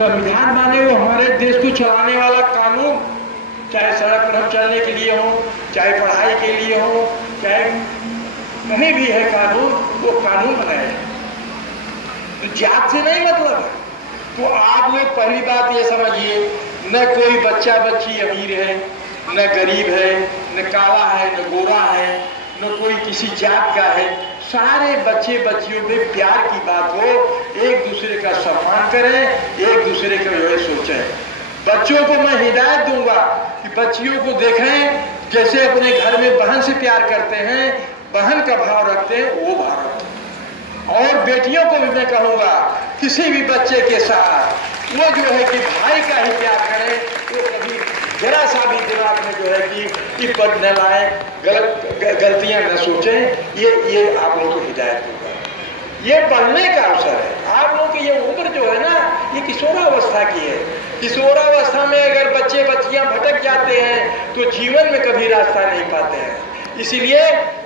संविधान माने वो हमारे देश को चलाने वाला कानून, चाहे सड़क पर हम चलने के लिए हो, चाहे पढ़ाई के लिए हो, चाहे कहीं भी है कानून, वो कानून बनाए तो जात से नहीं मतलब है। तो आप लोग पहली बात ये समझिए, न कोई बच्चा बच्ची अमीर है, न गरीब है, न काला है, न गोरा है, न कोई किसी जात का है। सारे बच्चे बच्चियों में प्यार की बात हो, एक दूसरे का सम्मान करें, एक दूसरे का जो है सोचें। बच्चों को मैं हिदायत दूंगा कि बच्चियों को देखें जैसे अपने घर में बहन से प्यार करते हैं, बहन का भाव रखते हैं, वो भाव रखते हैं। और बेटियों को भी मैं कहूँगा किसी भी बच्चे के साथ वो जो है कि भाई का ही प्यार करें, वो कभी जरा सा भी दिमाग में जो है कि पद न लाए, गलतियां न सोचें। ये आप लोगों को हिदायत दूंगा। ये पढ़ने का अवसर है। आप लोगों की ये उम्र जो है ना, ये किशोरावस्था की है। किशोरावस्था में अगर बच्चे बच्चियां भटक जाते हैं तो जीवन में कभी रास्ता नहीं पाते हैं। इसीलिए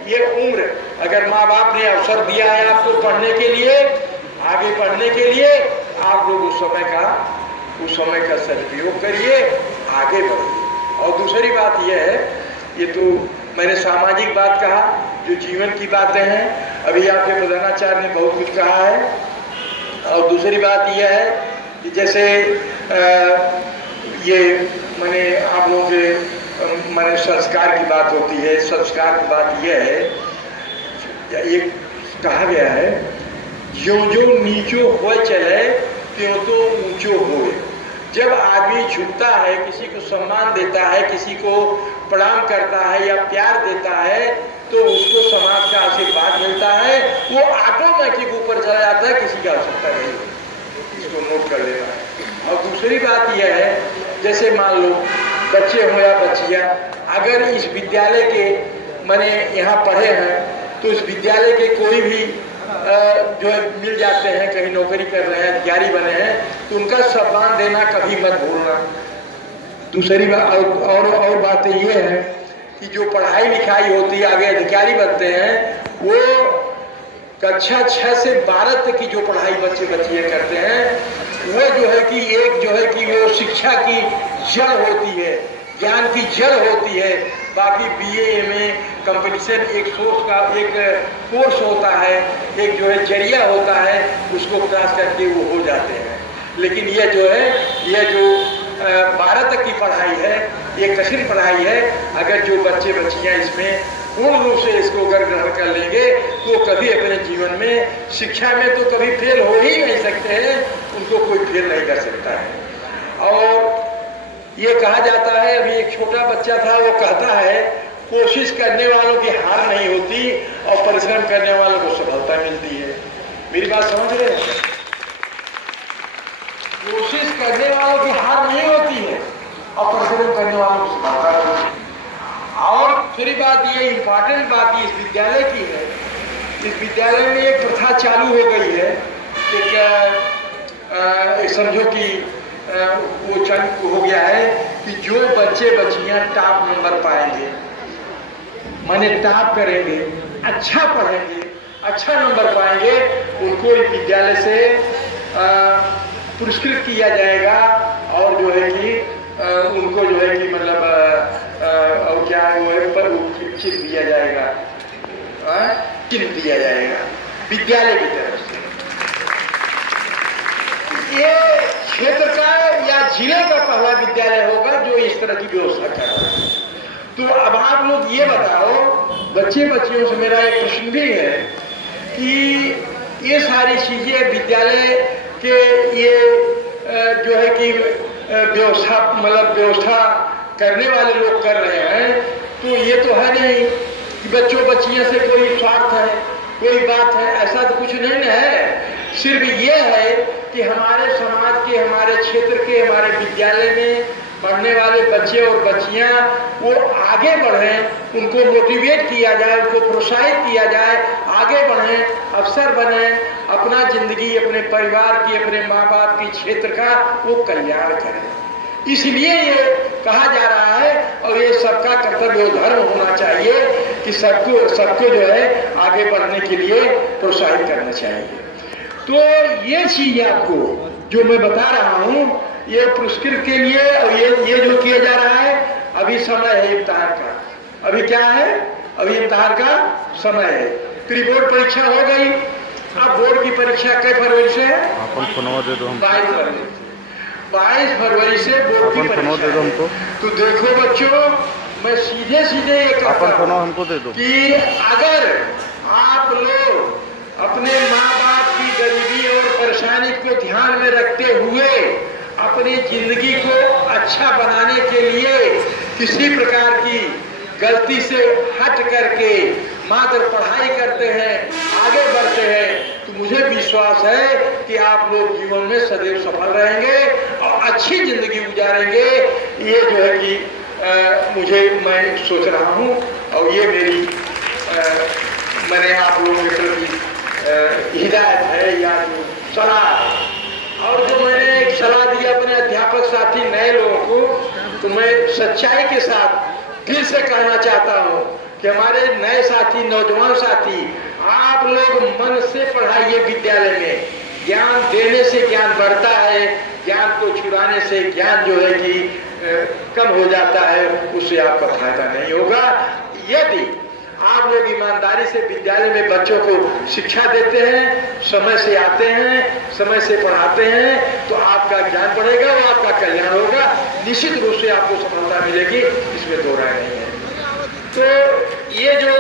ये उम्र, अगर माँ बाप ने अवसर दिया है आपको पढ़ने के लिए, आगे पढ़ने के लिए, आप लोग उस समय का सदुपयोग करिए, आगे बढ़िए। और दूसरी बात यह है, ये तो मैंने सामाजिक बात कहा, जो जीवन की बातें हैं, अभी आपके प्रधानाचार्य ने बहुत कुछ कहा है। और दूसरी बात यह है कि जैसे ये मैंने आप लोगों के मैंने संस्कार की बात होती है। संस्कार की बात यह है, ये कहा गया है, जो जो नीचो हो चले त्यों तो ऊंचो होए। जब आदमी झुकता है, किसी को सम्मान देता है, किसी को प्रणाम करता है या प्यार देता है, तो उसको समाज का आशीर्वाद मिलता है, वो ऑटोमेटिक ऊपर चला जाता है, किसी की आवश्यकता नहीं होती। इसको नोट कर लेना है। और दूसरी बात यह है, जैसे मान लो बच्चे हो या बच्चियाँ अगर इस विद्यालय के मैंने यहाँ पढ़े हैं, तो इस विद्यालय के कोई भी जो है मिल जाते हैं, कहीं नौकरी कर रहे हैं, अधिकारी बने हैं, तो उनका सम्मान देना कभी मत भूलना। दूसरी बात और बात ये है कि जो पढ़ाई लिखाई होती है, आगे अधिकारी बनते हैं, वो कक्षा 6 से 12 तक की जो पढ़ाई बच्चे बच्चियां करते हैं, वो जो है कि एक जो है कि वो शिक्षा की जड़ होती है, ज्ञान की जड़ होती है। बाकी BA MA कंपटीशन एक सोर्स का एक कोर्स होता है, एक जो है जरिया होता है, उसको क्रॉस करके वो हो जाते हैं। लेकिन ये जो है, ये जो 12 तक की पढ़ाई है, ये कठिन पढ़ाई है। अगर जो बच्चे बच्चियां इसमें पूर्ण रूप से इसको अगर ग्रहण कर लेंगे, तो कभी अपने जीवन में शिक्षा में तो कभी फेल हो ही नहीं सकते हैं, उनको कोई फेल नहीं कर सकता है। और ये कहा जाता है, अभी एक छोटा बच्चा था, वो कहता है कोशिश करने वालों की हार नहीं होती और परिश्रम करने वालों को सफलता मिलती है। मेरी बात समझ रहे हैं? कोशिश करने वालों की हार नहीं होती है और परिश्रम करने वालों को सफलता मिलती है। और दूसरी बात ये इम्पोर्टेंट बात इस विद्यालय की है, इस विद्यालय में एक प्रथा चालू हो गई है कि क्या समझो कि वो चंद हो गया है कि जो बच्चे बच्चियां टॉप नंबर पाएंगे, माने टॉप करेंगे, अच्छा पढ़ेंगे, अच्छा नंबर पाएंगे, उनको इस विद्यालय से पुरस्कृत किया जाएगा। और जो है कि उनको जो है कि मतलब और क्या वो है पर चिन्ह दिया जाएगा, चिन्ह दिया जाएगा विद्यालय की तरफ से। ये क्षेत्र का या जिले का पहला विद्यालय होगा जो इस तरह की व्यवस्था कर रहा है। तो अब आप लोग ये बताओ, बच्चे बच्चियों से मेरा एक प्रश्न भी है कि ये सारी चीजें विद्यालय के ये जो है कि व्यवस्था मतलब व्यवस्था करने वाले लोग कर रहे हैं, तो ये तो है नहीं कि बच्चों बच्चियों से कोई स्वार्थ है, कोई बात है, ऐसा तो कुछ नहीं है। सिर्फ ये है कि हमारे समाज के, हमारे क्षेत्र के, हमारे विद्यालय में पढ़ने वाले बच्चे और बच्चियां वो आगे बढ़ें, उनको मोटिवेट किया जाए, उनको प्रोत्साहित किया जाए, आगे बढ़ें, अफसर बने, अपना जिंदगी अपने परिवार की, अपने माँ बाप की, क्षेत्र का वो कल्याण करें। इसलिए ये कहा जा रहा है और ये सबका कर्तव्य धर्म होना चाहिए कि सबको जो है आगे बढ़ने के लिए प्रोत्साहित करना चाहिए। तो ये चीज आपको जो मैं बता रहा हूँ ये पुरस्कृत के लिए, और ये जो किया जा रहा है, अभी समय है इम्तिहान का। अभी क्या है? अभी इम्तिहान का समय है। प्री बोर्ड परीक्षा हो गई, अब बोर्ड की परीक्षा कई फरवरी से है? 22 फरवरी। 22 फरवरी से बोर्ड की परीक्षा है। तो देखो बच्चों, मैं सीधे सीधे ये कहता हूं कि अगर आप लोग अपने माँ बाप की गरीबी और परेशानी को ध्यान में रखते हुए अपनी जिंदगी को अच्छा बनाने के लिए किसी प्रकार की गलती से हट करके मात्र पढ़ाई करते हैं, आगे बढ़ते हैं, तो मुझे विश्वास है कि आप लोग जीवन में सदैव सफल रहेंगे और अच्छी जिंदगी गुजारेंगे। ये जो है कि मैं सोच रहा हूँ, और ये मेरी मैंने आप लोगों के प्रति हिदायत है या जो सलाह। और जो मैंने एक सलाह दी अपने अध्यापक साथी नए लोगों को, तो मैं सच्चाई के साथ दिल से कहना चाहता हूँ कि हमारे नए साथी, नौजवान साथी, आप लोग मन से पढ़ाइए विद्यालय में। ज्ञान देने से ज्ञान बढ़ता है, ज्ञान को छुड़ाने से ज्ञान जो है कि कम हो जाता है, उससे आपका फायदा नहीं होगा। यदि आप लोग ईमानदारी से विद्यालय में बच्चों को शिक्षा देते हैं, समय से आते हैं, समय से पढ़ाते हैं, तो आपका ज्ञान बढ़ेगा और आपका कल्याण होगा। निश्चित रूप से आपको सफलता मिलेगी, इसमें दो राय नहीं है। तो ये जो